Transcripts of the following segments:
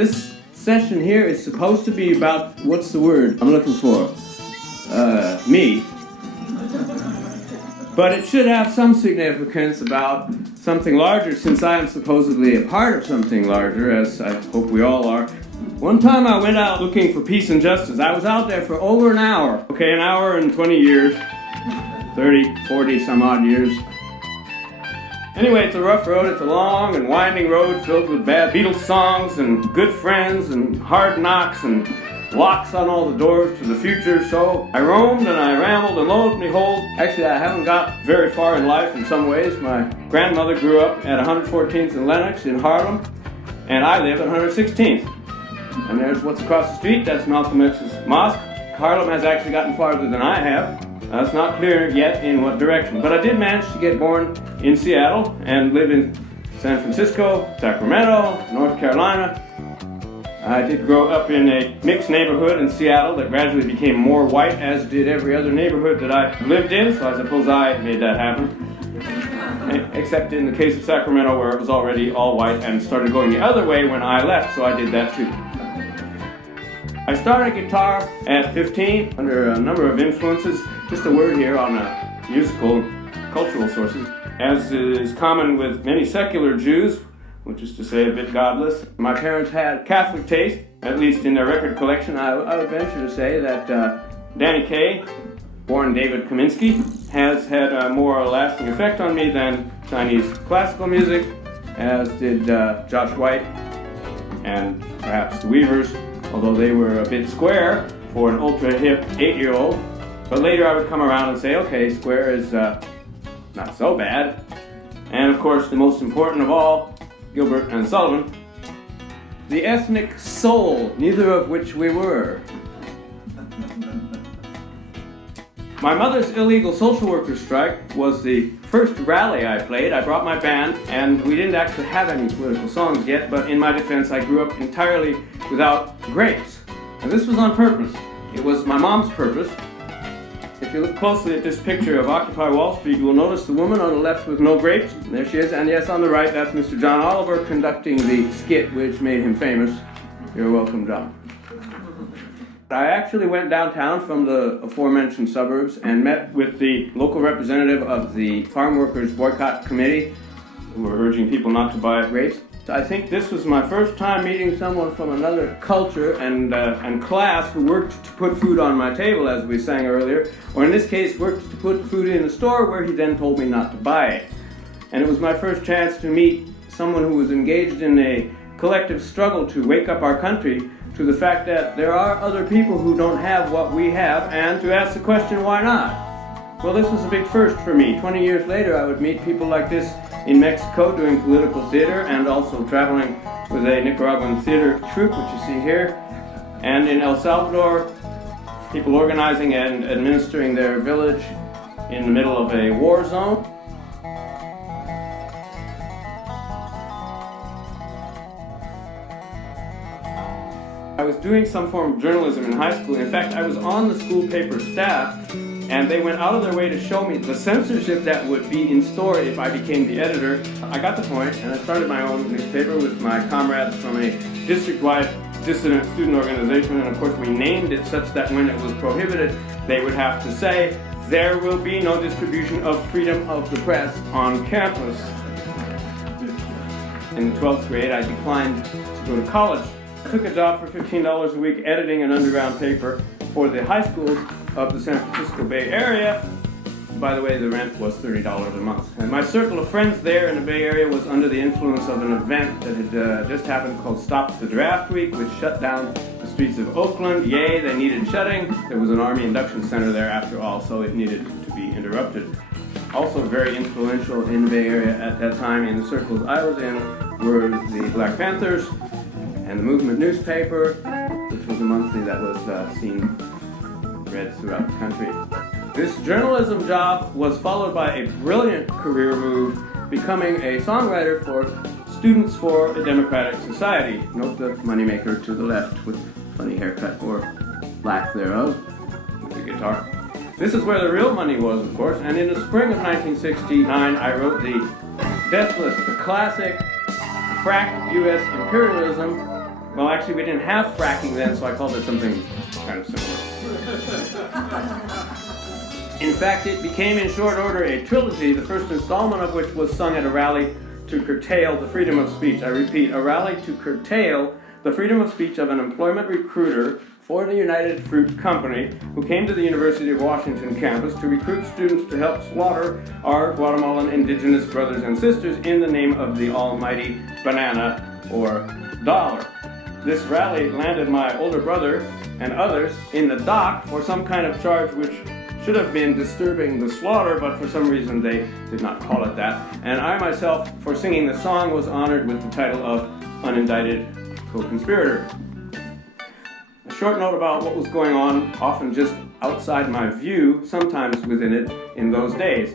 This session here is supposed to be about, what's the word I'm looking for? Me. But it should have some significance about something larger, since I am supposedly a part of something larger, as I hope we all are. One time I went out looking for peace and justice. I was out there for over an hour. Okay, an hour and 20 years. 30, 40 some odd years. Anyway, it's a rough road. It's a long and winding road filled with bad Beatles songs and good friends and hard knocks and locks on all the doors to the future. So I roamed and I rambled, and lo and behold, actually I haven't got very far in life in some ways. My grandmother grew up at 114th and Lenox in Harlem, and I live at 116th. And there's what's across the street. That's Malcolm X's mosque. Harlem has actually gotten farther than I have. It's not clear yet in what direction. But I did manage to get born in Seattle and live in San Francisco, Sacramento, North Carolina. I did grow up in a mixed neighborhood in Seattle that gradually became more white, as did every other neighborhood that I lived in, so I suppose I made that happen. Except in the case of Sacramento, where it was already all white and started going the other way when I left, so I did that too. I started guitar at 15 under a number of influences. Just a word here on musical cultural sources. As is common with many secular Jews, which is to say a bit godless, my parents had Catholic taste, at least in their record collection. I would venture to say that Danny Kaye, born David Kaminsky, has had a more lasting effect on me than Chinese classical music, as did Josh White and perhaps the Weavers, although they were a bit square for an ultra-hip 8-year-old. But later I would come around and say, okay, square is not so bad. And of course, the most important of all, Gilbert and Sullivan. The ethnic soul, neither of which we were. My mother's illegal social workers strike was the first rally I played. I brought my band, and we didn't actually have any political songs yet, but in my defense, I grew up entirely without grapes. And this was on purpose. It was my mom's purpose. If you look closely at this picture of Occupy Wall Street, you will notice the woman on the left with no grapes. There she is. And yes, on the right, that's Mr. John Oliver conducting the skit which made him famous. You're welcome, John. I actually went downtown from the aforementioned suburbs and met with the local representative of the Farm Workers Boycott Committee, who were urging people not to buy grapes. I think this was my first time meeting someone from another culture and class who worked to put food on my table, as we sang earlier, or in this case, worked to put food in the store where he then told me not to buy it. And it was my first chance to meet someone who was engaged in a collective struggle to wake up our country to the fact that there are other people who don't have what we have, and to ask the question, why not? Well, this was a big first for me. 20 years later, I would meet people like this in Mexico doing political theater, and also traveling with a Nicaraguan theater troupe, which you see here. And in El Salvador, people organizing and administering their village in the middle of a war zone. I was doing some form of journalism in high school. In fact, I was on the school paper staff, and they went out of their way to show me the censorship that would be in store if I became the editor. I got the point, and I started my own newspaper with my comrades from a district-wide dissident student organization, and of course we named it such that when it was prohibited, they would have to say, there will be no distribution of freedom of the press on campus. In the 12th grade, I declined to go to college. I took a job for $15 a week editing an underground paper for the high schools of the San Francisco Bay Area. By the way, the rent was $30 a month. And my circle of friends there in the Bay Area was under the influence of an event that had just happened called Stop the Draft Week, which shut down the streets of Oakland. Yay, they needed shutting. There was an Army induction center there after all, so it needed to be interrupted. Also very influential in the Bay Area at that time in the circles I was in were the Black Panthers and the Movement newspaper, which was a monthly that was read throughout the country. This journalism job was followed by a brilliant career move, becoming a songwriter for Students for a Democratic Society. Note the moneymaker to the left with funny haircut or lack thereof with the guitar. This is where the real money was, of course, and in the spring of 1969 I wrote the deathless, the classic, Frack U.S. Imperialism, Well, actually, we didn't have fracking then, so I called it something kind of similar. In fact, it became in short order a trilogy, the first installment of which was sung at a rally to curtail the freedom of speech. I repeat, a rally to curtail the freedom of speech of an employment recruiter for the United Fruit Company, who came to the University of Washington campus to recruit students to help slaughter our Guatemalan indigenous brothers and sisters in the name of the almighty banana or dollar. This rally landed my older brother and others in the dock for some kind of charge which should have been disturbing the slaughter, but for some reason they did not call it that. And I myself, for singing the song, was honored with the title of unindicted co-conspirator. A short note about what was going on, often just outside my view, sometimes within it, in those days.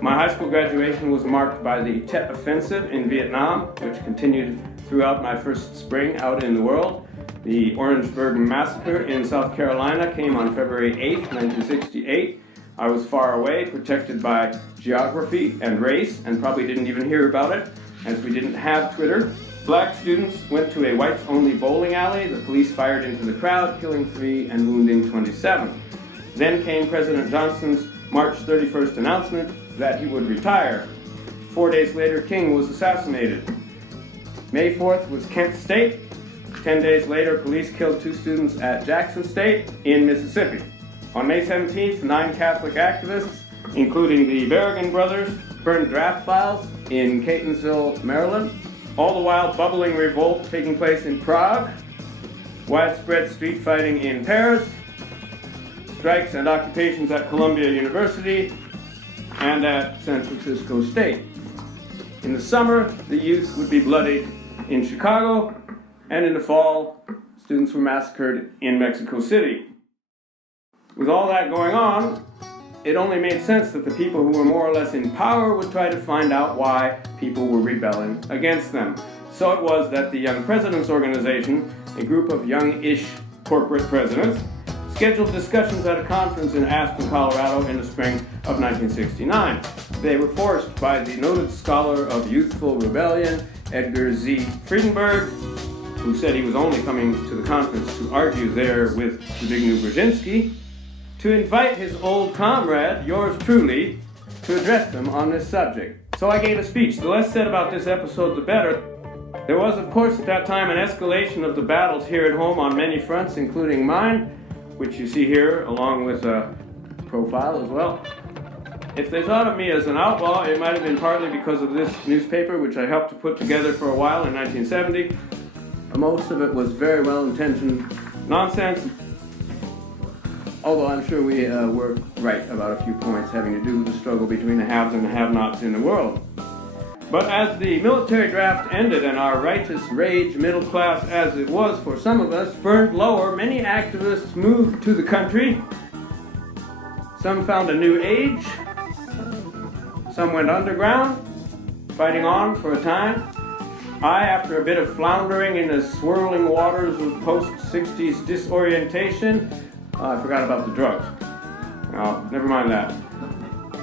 My high school graduation was marked by the Tet Offensive in Vietnam, which continued throughout my first spring out in the world. The Orangeburg Massacre in South Carolina came on February 8, 1968. I was far away, protected by geography and race, and probably didn't even hear about it, as we didn't have Twitter. Black students went to a whites-only bowling alley. The police fired into the crowd, killing 3 and wounding 27. Then came President Johnson's March 31st announcement that he would retire. 4 days later, King was assassinated. May 4th was Kent State. 10 days later, police killed 2 students at Jackson State in Mississippi. On May 17th, 9 Catholic activists, including the Berrigan brothers, burned draft files in Catonsville, Maryland. All the while, bubbling revolt taking place in Prague, widespread street fighting in Paris, strikes and occupations at Columbia University and at San Francisco State. In the summer, the youth would be bloodied in Chicago, and in the fall, students were massacred in Mexico City. With all that going on, it only made sense that the people who were more or less in power would try to find out why people were rebelling against them. So it was that the Young Presidents Organization, a group of young-ish corporate presidents, scheduled discussions at a conference in Aspen, Colorado in the spring of 1969. They were forced by the noted scholar of youthful rebellion, Edgar Z. Friedenberg, who said he was only coming to the conference to argue there with Zbigniew Brzezinski, to invite his old comrade, yours truly, to address them on this subject. So I gave a speech. The less said about this episode, the better. There was, of course, at that time an escalation of the battles here at home on many fronts, including mine, which you see here, along with a profile as well. If they thought of me as an outlaw, it might have been partly because of this newspaper, which I helped to put together for a while in 1970. Most of it was very well-intentioned nonsense, although I'm sure we were right about a few points having to do with the struggle between the haves and the have-nots in the world. But as the military draft ended and our righteous rage, middle class as it was for some of us, burned lower, many activists moved to the country. Some found a new age. Some went underground, fighting on for a time. I, after a bit of floundering in the swirling waters of post-60s disorientation, I forgot about the drugs. Oh, never mind that.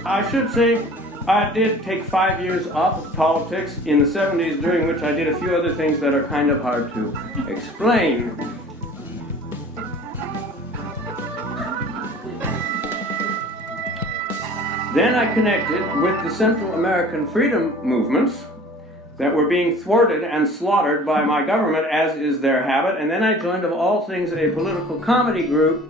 I should say I did take 5 years off of politics in the 70s, during which I did a few other things that are kind of hard to explain. Then I connected with the Central American freedom movements that were being thwarted and slaughtered by my government, as is their habit, and then I joined, of all things, a political comedy group,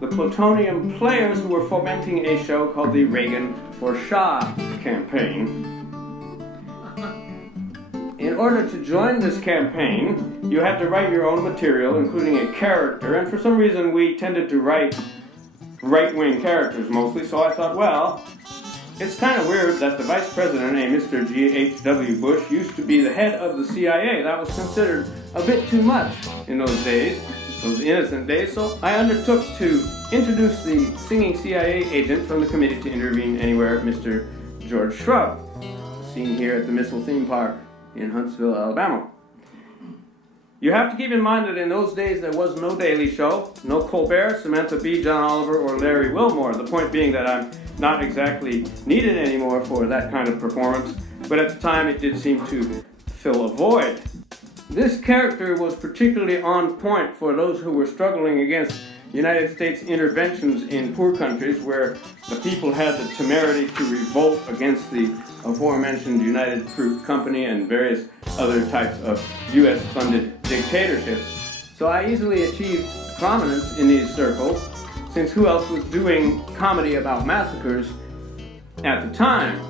the Plutonium Players, who were fomenting a show called the Reagan for Shah campaign. In order to join this campaign, you had to write your own material, including a character, and for some reason we tended to write right-wing characters mostly, so I thought, well, it's kind of weird that the vice president, a Mr. G.H.W. Bush, used to be the head of the CIA. That was considered a bit too much in those days, those innocent days, so I undertook to introduce the singing CIA agent from the Committee to Intervene Anywhere, Mr. George Shrub, seen here at the Missile Theme Park in Huntsville, Alabama. You have to keep in mind that in those days there was no Daily Show, no Colbert, Samantha Bee, John Oliver, or Larry Wilmore. The point being that I'm not exactly needed anymore for that kind of performance, but at the time it did seem to fill a void. This character was particularly on point for those who were struggling against United States interventions in poor countries where the people had the temerity to revolt against the aforementioned United Fruit Company and various other types of US-funded dictatorships. So I easily achieved prominence in these circles, since who else was doing comedy about massacres at the time?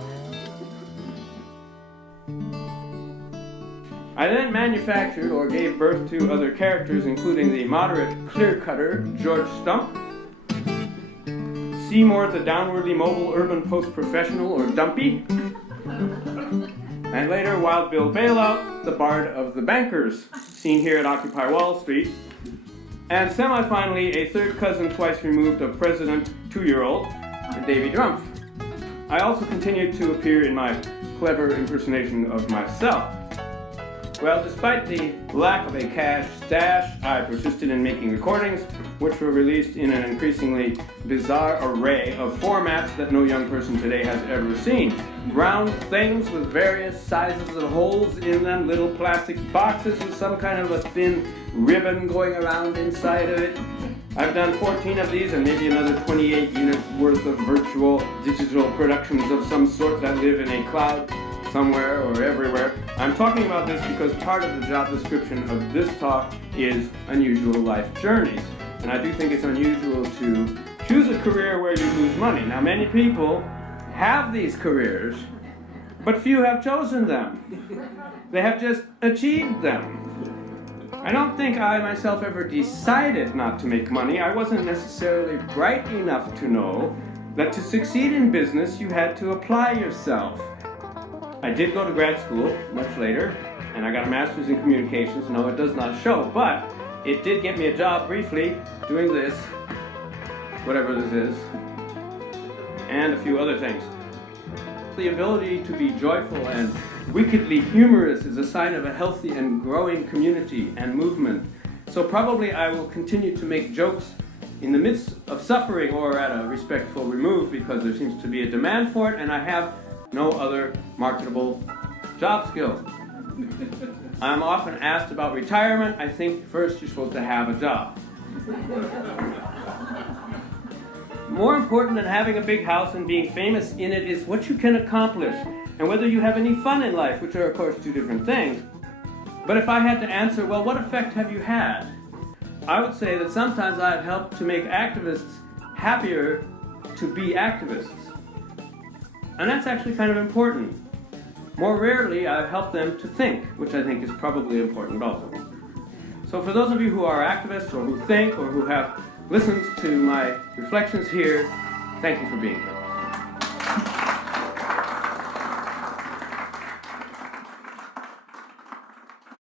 I then manufactured or gave birth to other characters, including the moderate clear-cutter George Stump, Seymour the downwardly mobile urban post-professional or Dumpy, and later Wild Bill Bailout, the bard of the bankers, seen here at Occupy Wall Street, and semi-finally a third cousin twice removed of President 2-year-old Davy Drumpf. I also continued to appear in my clever impersonation of myself. Well, despite the lack of a cash stash, I persisted in making recordings, which were released in an increasingly bizarre array of formats that no young person today has ever seen. Round things with various sizes of holes in them, little plastic boxes with some kind of a thin ribbon going around inside of it. I've done 14 of these and maybe another 28 units worth of virtual digital productions of some sort that live in a cloud somewhere or everywhere. I'm talking about this because part of the job description of this talk is unusual life journeys. And I do think it's unusual to choose a career where you lose money. Now, many people have these careers, but few have chosen them. They have just achieved them. I don't think I myself ever decided not to make money. I wasn't necessarily bright enough to know that to succeed in business, you had to apply yourself. I did go to grad school much later, and I got a master's in communications. No, it does not show, but it did get me a job briefly doing this, whatever this is, and a few other things. The ability to be joyful and wickedly humorous is a sign of a healthy and growing community and movement. So probably I will continue to make jokes in the midst of suffering or at a respectful remove because there seems to be a demand for it, and I have no other marketable job skills. I'm often asked about retirement. I think first you're supposed to have a job. More important than having a big house and being famous in it is what you can accomplish and whether you have any fun in life, which are of course two different things. But if I had to answer, well, what effect have you had? I would say that sometimes I've helped to make activists happier to be activists. And that's actually kind of important. More rarely, I've helped them to think, which I think is probably important also. So for those of you who are activists or who think or who have listened to my reflections here, thank you for being here.